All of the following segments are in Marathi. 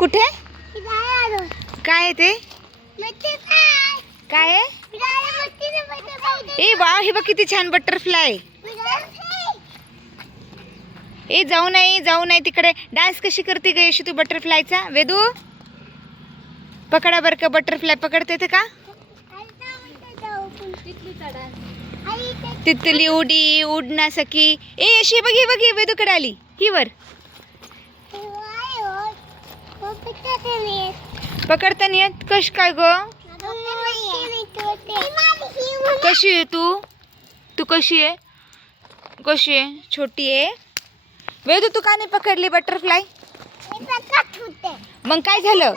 कुठे काय आहे ते काय आहे ए वा हे बघ किती छान बटरफ्लाय ए जाऊ नाही जाऊ नाही तिकडे डान्स कशी करते ग यशी तू बटरफ्लायचा वेदू पकडा बरं का बटरफ्लाय पकडते ते का तिथली उडी उडना सकी ए यशी बघ ही बघ ही वेदूकडे आली ही वर पकडता येत? कश काय ग? कशी आहे तू? तू कशी आहे? कशी आहे? छोटी आहे? वेदू तू का नाही पकडली बटरफ्लाय मग काय झालं?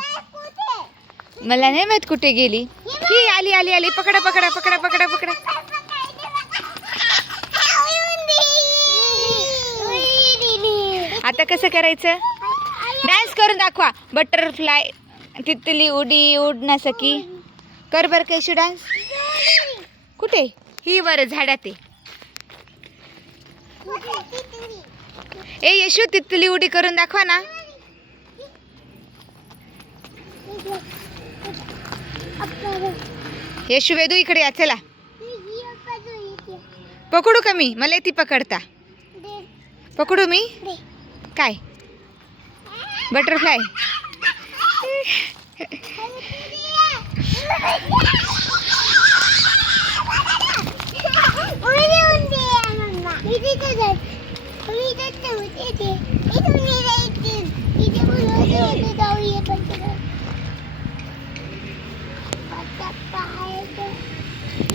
मला नाही माहीत कुठे गेली. ही आली आली आली. पकडा पकडा पकडा पकडा पकडा. आता कसं करायचं? डान्स करून दाखवा. बटरफ्लाय तिथली उडी उडना सकी कर बरं कैशी डान्स कुठे? ही वर झाडात ए यशू तिथली उडी करून दाखवा ना. यशू वेदू इकडे या चला. पकडू का मी? मला ती पकडता. पकडू मी? काय? बटरफ्लाय.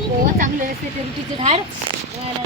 हो चांगलं असते ते रुटीचे झाड.